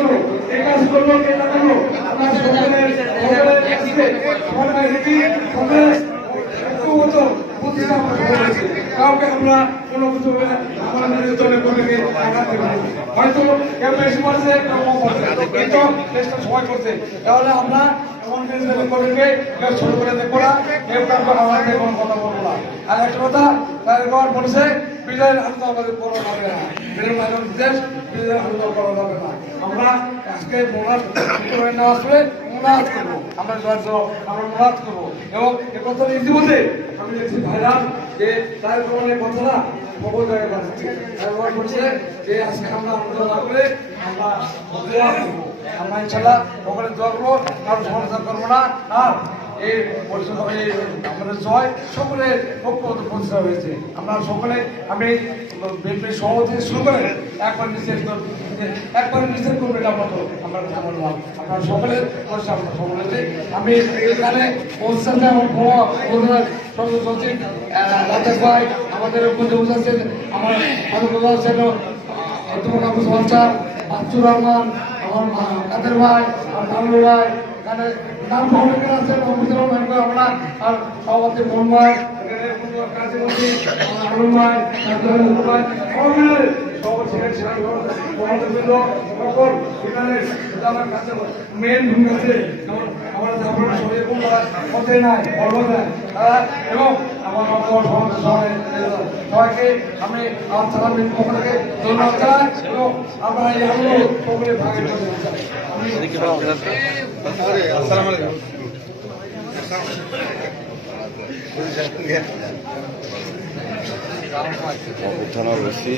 করলো, এই কাজ করলো, কে না করলো, আমরা সকলের কাছে সবাই রেখে সকলে ঐক্যবদ্ধ প্রতিষ্ঠা করেছি। কাউকে আমরা কোনো কিছু আমাদের দলের কর্মীকে টাকা দেবো না। হয়তো কেউ বেশি করছে, কেউ কম করছে, কিন্তু চেষ্টা সবাই করছে। তাহলে আমরা এমন কর্মীকে কেউ ছোট করে দেখবো না, কেউ কাউকে আমাদের কোনো কথা বলবো না। আর একটা কথা তাদের বলেছে, বিজয়ের আনন্দ আমাদের করা যাবে না, দেশ বিজয়ের আনন্দ করা যাবে না। আমরা আজকে মোনাজ না আসলে মোনাজ করবো, আমরা মোনাজ করবো। এবং এ কথাটা ইতিমধ্যে আমি দেখছি ভাইরাল যে তার প্রমাণের কথাটা সকল জায়গায় বাড়ছে। ব্যবহার করছে যে আজকে আমরা আনন্দ না করে আমরা দোয়া করবো, আমরা ইনশাল্লাহ সকলে দোয়া করবো, কারো সমস্যা করবো না। আর এই আমাদের জয় সকলের ঐক্যবদ্ধ প্রতিষ্ঠা হয়েছে। আমরা সকলে আমি বিএনপির সভাপতি শুরু করে একবার নিষেধ করবেন মতো আমরা কথা বললাম। আপনারা সকলের পরিশ্রম সকলেতে আমি এখানে পৌঁছাতে আমার সচিব রাজেশ ভাই আমাদের মধ্যে বসেছেন, আমার আবু সঞ্চার আব্দুর রহমান, আমার কাদের ভাই, আমার কামরু ভাই, এখানে নাম অনেকের আছেন, আমরা আর সভাপতি মোহন ভাই, আলম ভাই, মেন ভূমিকা আছে এবং আমার সবাইকে আমি আমার সালামের পক্ষ থেকে ধন্যবাদ জানাই এবং আমরা এই আনন্দ সকলে ভাগে থানার ওসি